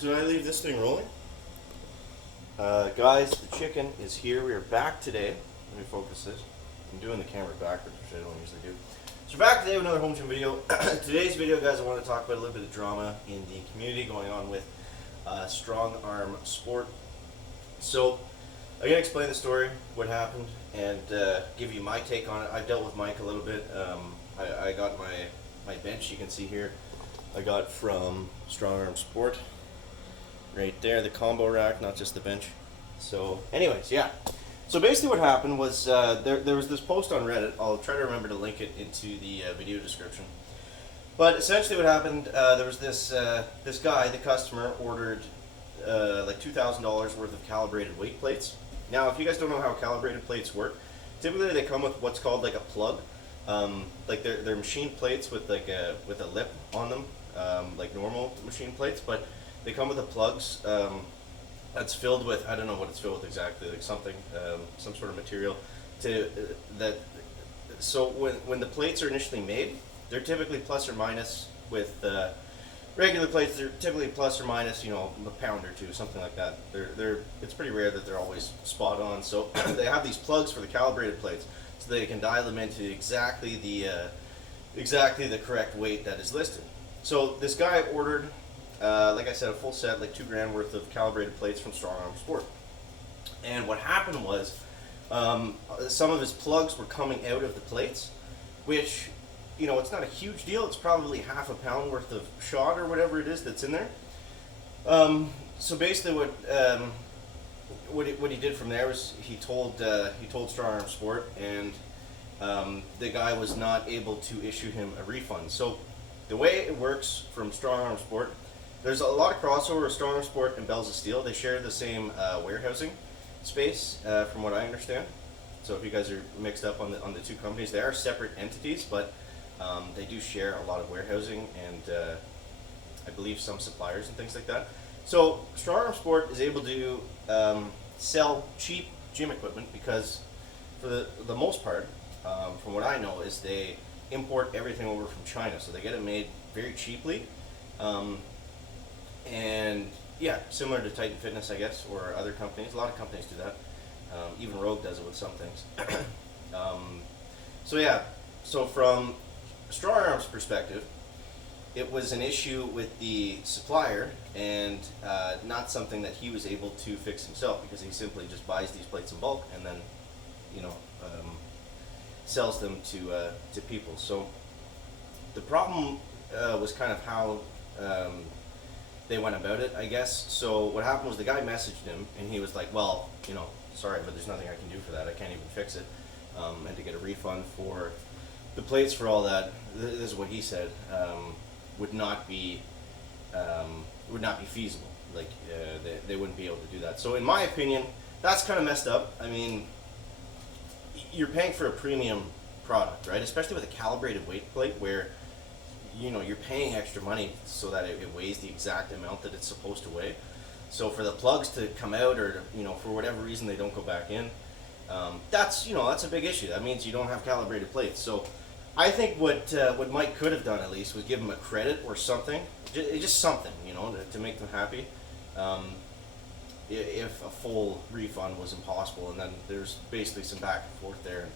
Did I leave this thing rolling? Guys, the chicken is here. We are back today. Let me focus this. I'm doing the camera backwards, which I don't usually do. So we're back today with another home gym video. Today's video, guys, I want to talk about a little bit of drama in the community going on with StrongArm Sport. So I'm going to explain the story, what happened, and give you my take on it. I've dealt with Mike a little bit. I got my bench, you can see here. I got from StrongArm Sport. Right there, the combo rack, not just the bench. So anyways, yeah. So basically what happened was there was this post on Reddit. I'll try to remember to link it into the video description. But essentially what happened, there was this guy, the customer, ordered like $2,000 worth of calibrated weight plates. Now, if you guys don't know how calibrated plates work, typically they come with what's called like a plug. Like they're machine plates with like a lip on them, like normal machine plates, but they come with the plugs that's filled with, I don't know what it's filled with exactly, like something, some sort of material so when the plates are initially made, they're typically plus or minus with regular plates. They're typically plus or minus, a pound or two, something like that. It's pretty rare that they're always spot on. So they have these plugs for the calibrated plates, so they can dial them into exactly the correct weight that is listed. So this guy ordered, like I said, a full set, like $2,000 worth of calibrated plates from StrongArm Sport. And what happened was, some of his plugs were coming out of the plates, which, it's not a huge deal. It's probably half a pound worth of shot or whatever it is that's in there. So basically, what he did from there was he told StrongArm Sport, and the guy was not able to issue him a refund. So the way it works from StrongArm Sport, there's a lot of crossover with StrongArm Sport and Bells of Steel. They share the same warehousing space, from what I understand. So if you guys are mixed up on the two companies, they are separate entities, but they do share a lot of warehousing and I believe some suppliers and things like that. So StrongArm Sport is able to sell cheap gym equipment because, for the most part, from what I know, is they import everything over from China, so they get it made very cheaply. And yeah, similar to Titan Fitness, I guess, or other companies. A lot of companies do that. Even Rogue does it with some things. So from StrongArm's perspective, it was an issue with the supplier and not something that he was able to fix himself, because he simply just buys these plates in bulk and then, sells them to people. So the problem was kind of how they went about it, I guess. So what happened was the guy messaged him, and he was like, well, sorry, but there's nothing I can do for that. I can't even fix it. And to get a refund for the plates for all that, this is what he said, would not be feasible. Like, they wouldn't be able to do that. So in my opinion, that's kind of messed up. I mean, you're paying for a premium product, right? Especially with a calibrated weight plate, where you're paying extra money so that it weighs the exact amount that it's supposed to weigh. So for the plugs to come out, or for whatever reason they don't go back in, that's a big issue. That means you don't have calibrated plates. So I think what Mike could have done, at least, was give him a credit or something, just something, to make them happy. If a full refund was impossible, and then there's basically some back and forth there,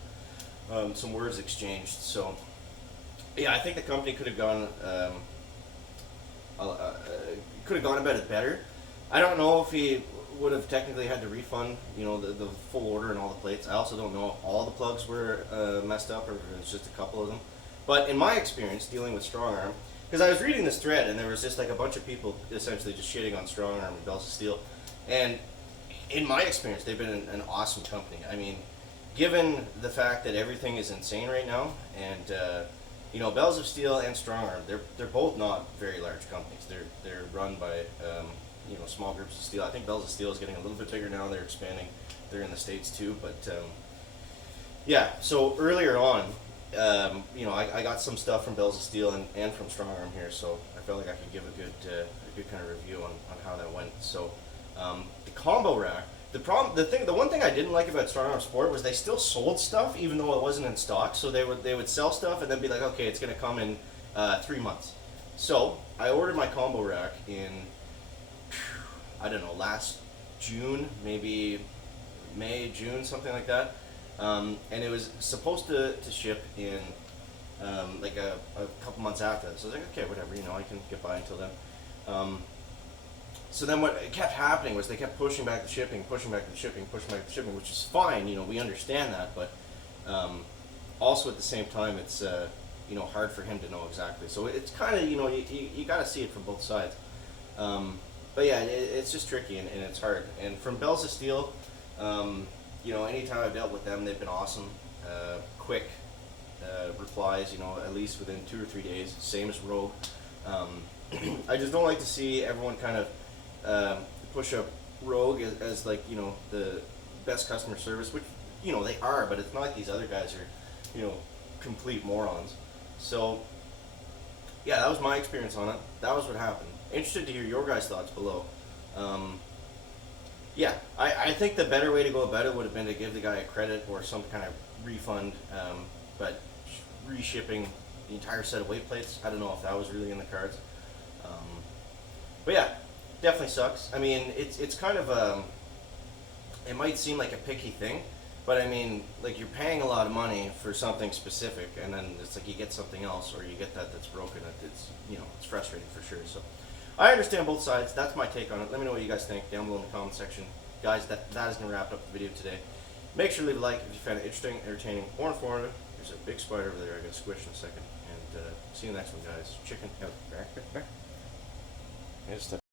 and some words exchanged. So yeah, I think the company could have gone about it better. I don't know if he would have technically had to refund, the full order and all the plates. I also don't know if all the plugs were messed up, or if it was just a couple of them. But in my experience dealing with StrongArm, because I was reading this thread and there was just like a bunch of people essentially just shitting on StrongArm and Bells of Steel, and in my experience, they've been an awesome company. I mean, given the fact that everything is insane right now, and Bells of Steel and StrongArm, they're both not very large companies. They're run by small groups of steel. I think Bells of Steel is getting a little bit bigger now. They're expanding. They're in the States too. But yeah. So earlier on, I got some stuff from Bells of Steel and from StrongArm here. So I felt like I could give a good kind of review on how that went. So the combo rack. The one thing I didn't like about StrongArm Sport was they still sold stuff even though it wasn't in stock. So they would sell stuff and then be like, okay, it's going to come in 3 months. So I ordered my combo rack in I don't know, last June, maybe May, June, something like that. And it was supposed to ship in like a couple months after that. So I was like, okay, whatever, you know, I can get by until then. So then what kept happening was they kept pushing back the shipping, pushing back the shipping, pushing back the shipping, which is fine, you know, we understand that, but also at the same time, it's you know, hard for him to know exactly. So it's kind of, you know, you got to see it from both sides. But yeah, it's just tricky and it's hard. And from Bells of Steel, you know, anytime I've dealt with them, they've been awesome, quick replies, you know, at least within 2 or 3 days, same as Rogue. I just don't like to see everyone kind of push up Rogue as like, you know, the best customer service, which, you know, they are, but it's not like these other guys are, you know, complete morons. So yeah, that was my experience on it. That was what happened. Interested to hear your guys' thoughts below. Yeah, I think the better way to go about it would have been to give the guy a credit or some kind of refund, but reshipping the entire set of weight plates, I don't know if that was really in the cards. But yeah, definitely sucks. I mean, it's kind of it might seem like a picky thing, but I mean, like, you're paying a lot of money for something specific, and then it's like you get something else, or you get that's broken. It's, you know, it's frustrating for sure. So I understand both sides. That's my take on it. Let me know what you guys think down below in the comment section. Guys, that is going to wrap up the video today. Make sure to leave a like if you found it interesting, entertaining, or informative. There's a big spider over there I got to squish in a second. And see you in the next one, guys. Chicken out. Just